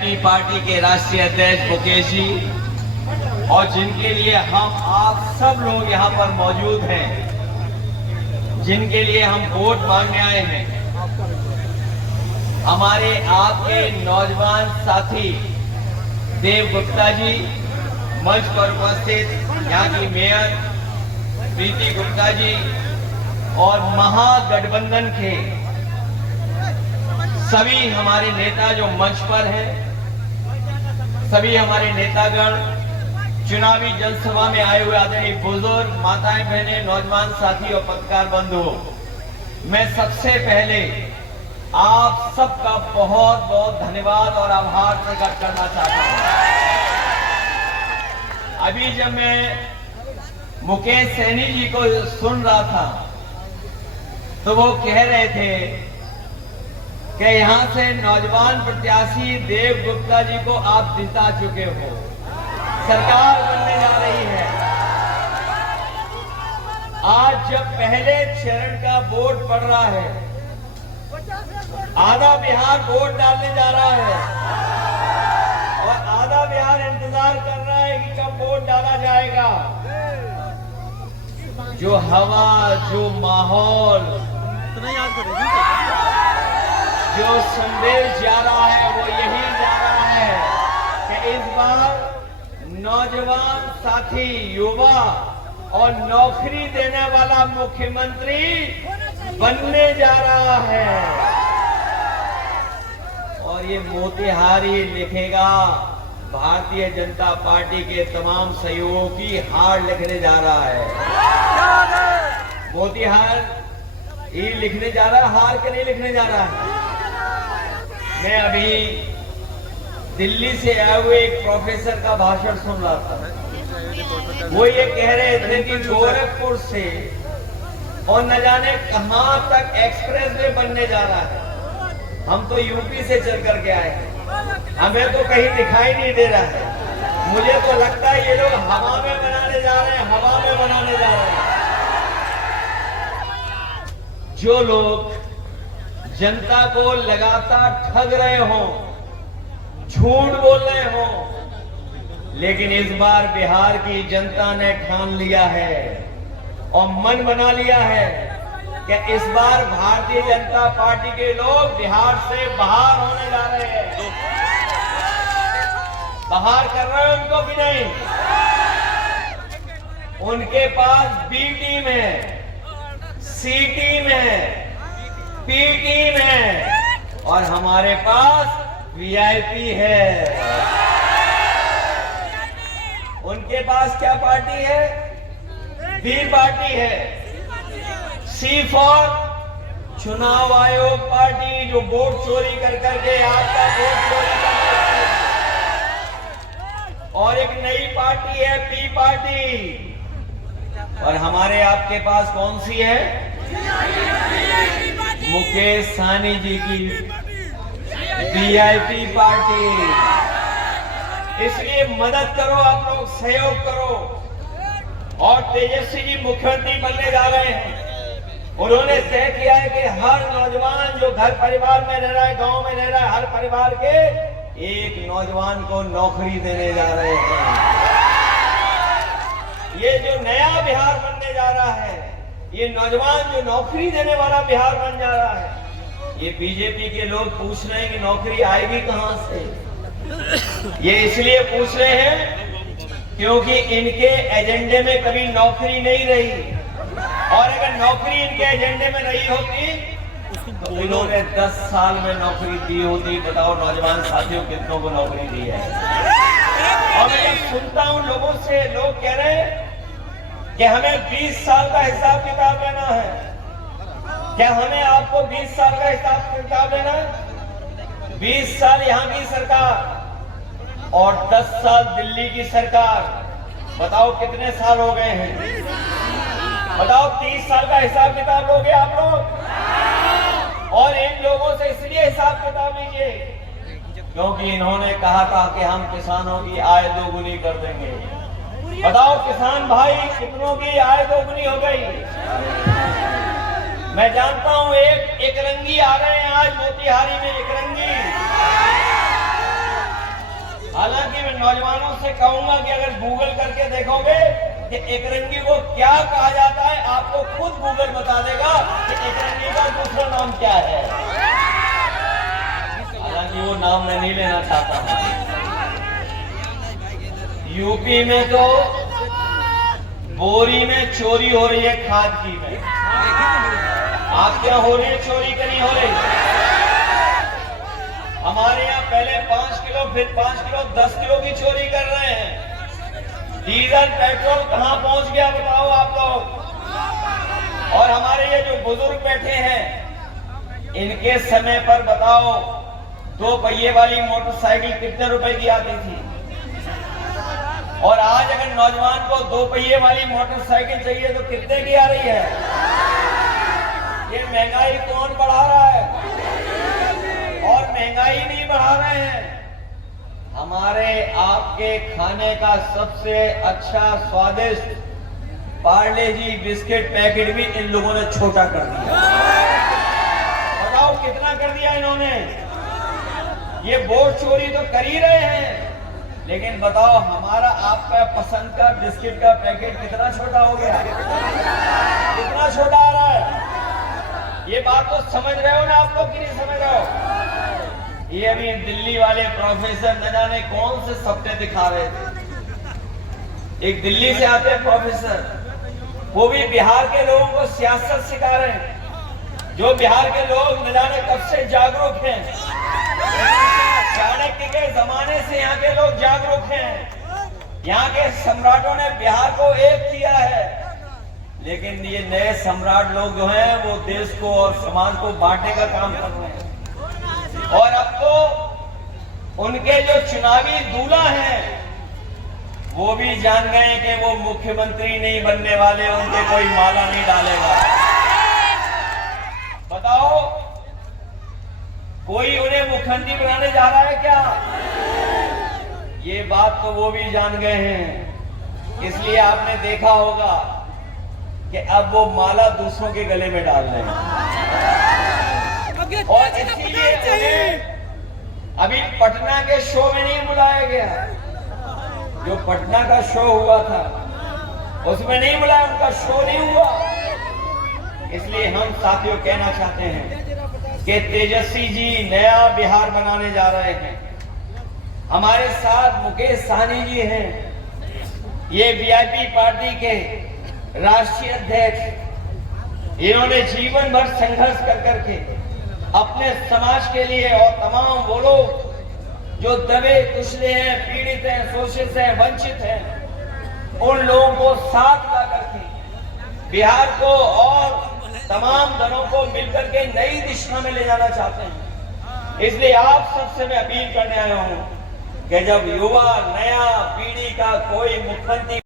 VIP party के राष्ट्रीय अध्यक्ष मुकेश जी और जिनके लिए हम आप सब लोग यहाँ पर मौजूद हैं, जिनके लिए हम वोट मांगने आए हैं, हमारे आपके नौजवान साथी देव गुप्ता जी, मंच पर उपस्थित यहाँ की मेयर प्रीति गुप्ता जी और महागठबंधन के सभी हमारे नेता जो मंच पर हैं, सभी हमारे नेतागण, चुनावी जनसभा में आए हुए आदरणीय बुजुर्ग, माताएं, बहनें, नौजवान साथी और पत्रकार बंधुओं, मैं सबसे पहले आप सबका बहुत बहुत धन्यवाद और आभार प्रकट करना चाहता हूं। अभी जब मैं मुकेश सैनी जी को सुन रहा था तो वो कह रहे थे कि यहां से नौजवान प्रत्याशी देव गुप्ता जी को आप जिता चुके हो, सरकार बनने जा रही है। आज जब पहले चरण का वोट पड़ रहा है, आधा बिहार वोट डालने जा रहा है और आधा बिहार इंतजार कर रहा है कि कब वोट डाला जाएगा। जो हवा, जो माहौल, जो संदेश जा रहा है वो यही जा रहा है कि इस बार नौजवान साथी, युवा और नौकरी देने वाला मुख्यमंत्री बनने जा रहा है। और ये मोतिहारी लिखेगा भारतीय जनता पार्टी के तमाम सहयोगियों की हार लिखने जा रहा है। मोतिहार ये लिखने जा रहा है, हार के नहीं लिखने जा रहा है। मैं अभी दिल्ली से आए हुए एक प्रोफेसर का भाषण सुन रहा था। वो ये कह रहे थे कि गोरखपुर से और न जाने कहां तक एक्सप्रेस वे बनने जा रहा है। हम तो यूपी से चल करके आए हैं, हमें तो कहीं दिखाई नहीं दे रहा है। मुझे तो लगता है ये लोग हवा में बनाने जा रहे हैं, हवा में बनाने जा रहे हैं। जो लोग जनता को लगातार ठग रहे हों, झूठ बोल रहे हों, लेकिन इस बार बिहार की जनता ने ठान लिया है और मन बना लिया है कि इस बार भारतीय जनता पार्टी के लोग बिहार से बाहर होने जा रहे हैं। बाहर कर रहे हैं उनको भी नहीं, उनके पास बी टीम है, सी टीम है, पी टीम है और हमारे पास वीआईपी है। उनके पास क्या पार्टी है? बी पार्टी है। सी फॉर चुनाव आयोग पार्टी, जो वोट चोरी कर करके आपका वोट चोरी कर रही है। और एक नई पार्टी है पी पार्टी। और हमारे आपके पास कौन सी है? मुकेश सहनी जी की वीआईपी पार्टी। इसलिए मदद करो, आप लोग सहयोग करो। और तेजस्वी जी मुख्यमंत्री बनने जा रहे हैं। उन्होंने तय किया है कि हर नौजवान जो घर परिवार में रह रहा है, गांव में रह रहा है, हर परिवार के एक नौजवान को नौकरी देने जा रहे हैं। ये जो नया बिहार बनने जा रहा है, ये नौजवान जो नौकरी देने वाला बिहार बन जा रहा है। ये बीजेपी के लोग पूछ रहे हैं कि नौकरी आएगी कहां से। ये इसलिए पूछ रहे हैं क्योंकि इनके एजेंडे में कभी नौकरी नहीं रही, और अगर नौकरी इनके एजेंडे में रही होती तो इन्होंने 10 साल में नौकरी दी होती। बताओ नौजवान साथियों कितनों को नौकरी दी है। और मैं सुनता हूं लोगों से, लोग कह रहे हैं कि हमें 20 साल का हिसाब किताब लेना है। क्या हमें आपको 20 साल का हिसाब किताब लेना है? 20 साल यहां की सरकार और 10 साल दिल्ली की सरकार, बताओ कितने साल हो गए हैं? बताओ 30 साल का हिसाब किताब लोगे आप लोग? और इन लोगों से इसलिए हिसाब किताब लीजिए क्योंकि इन्होंने कहा था कि हम किसानों की आय दोगुनी कर देंगे। बताओ किसान भाई कितनों की आय दोगुनी हो गई? मैं जानता हूं एक रंगी आ रहे हैं आज मोतिहारी में, एक रंगी नौजवानों से कहूंगा कि अगर गूगल करके देखोगे कि एकरंगी को क्या कहा जाता है, आपको खुद गूगल बता देगा कि एकरंगी का दूसरा नाम क्या है। हालांकि वो नाम मैं नहीं लेना चाहता हूं। यूपी में तो बोरी में चोरी हो रही है, खाद की में। आप क्या हो रही है चोरी करी हो रही? हमारे यहाँ पहले 5 किलो, फिर 5 किलो, 10 किलो की चोरी कर रहे हैं। डीजल पेट्रोल कहां पहुंच गया बताओ आप लोग। और हमारे ये जो बुजुर्ग बैठे हैं, इनके समय पर बताओ 2 पहिए वाली मोटरसाइकिल कितने रुपए की आती थी? और आज अगर नौजवान को 2 पहिए वाली मोटरसाइकिल चाहिए तो कितने की आ रही है? ये महंगाई कौन बढ़ा रहा है? और महंगाई नहीं बढ़ा रहे हैं। हमारे आपके खाने का सबसे अच्छा स्वादिष्ट पार्ले जी बिस्किट पैकेट भी इन लोगों ने छोटा कर दिया। बताओ कितना कर दिया इन्होंने। ये वोट चोरी तो कर ही रहे हैं, लेकिन बताओ हमारा आपका पसंद का बिस्किट का पैकेट कितना छोटा हो गया, कितना छोटा आ रहा है। ये बात तो समझ रहे हो ना आप लोग कि नहीं समझ रहे हो? ये अभी दिल्ली वाले प्रोफेसर न जाने कौन से सपने दिखा रहे थे। एक दिल्ली से आते हैं प्रोफेसर, वो भी बिहार के लोगों को सियासत सिखा रहे हैं। जो बिहार के लोग न जाने कब से जागरूक हैं, चाणक्य के जमाने से यहाँ के लोग जागरूक हैं। यहाँ के सम्राटों ने बिहार को एक किया है, लेकिन ये नए सम्राट लोग जो हैं वो देश को और समाज को बांटने का काम कर रहे हैं। और अब तो उनके जो चुनावी दूल्हा हैं वो भी जान गए कि वो मुख्यमंत्री नहीं बनने वाले, उनके कोई माला नहीं डालेगा। बताओ कोई उन्हें मुख्यमंत्री बनाने जा रहा है क्या? ये बात तो वो भी जान गए हैं। इसलिए आपने देखा होगा कि अब वो माला दूसरों के गले में डाल रहे हैं। और इसीलिए उन्हें अभी पटना के शो में नहीं बुलाया गया। जो पटना का शो हुआ था उसमें नहीं बुलाया, उनका शो नहीं हुआ। इसलिए हम साथियों कहना चाहते हैं कि तेजस्वी जी नया बिहार बनाने जा रहे हैं। हमारे साथ मुकेश सहनी जी हैं, ये वीआईपी पार्टी के राष्ट्रीय अध्यक्ष। इन्होंने जीवन भर संघर्ष कर करके अपने समाज के लिए और तमाम वो लोग जो दबे कुचले हैं, पीड़ित हैं, शोषित हैं, वंचित हैं, उन लोगों को साथ ला करके बिहार को और तमाम दलों को मिलकर के नई दिशा में ले जाना चाहते हैं। इसलिए आप सबसे मैं अपील करने आया हूं कि जब युवा नया पीढ़ी का कोई मुख्यमंत्री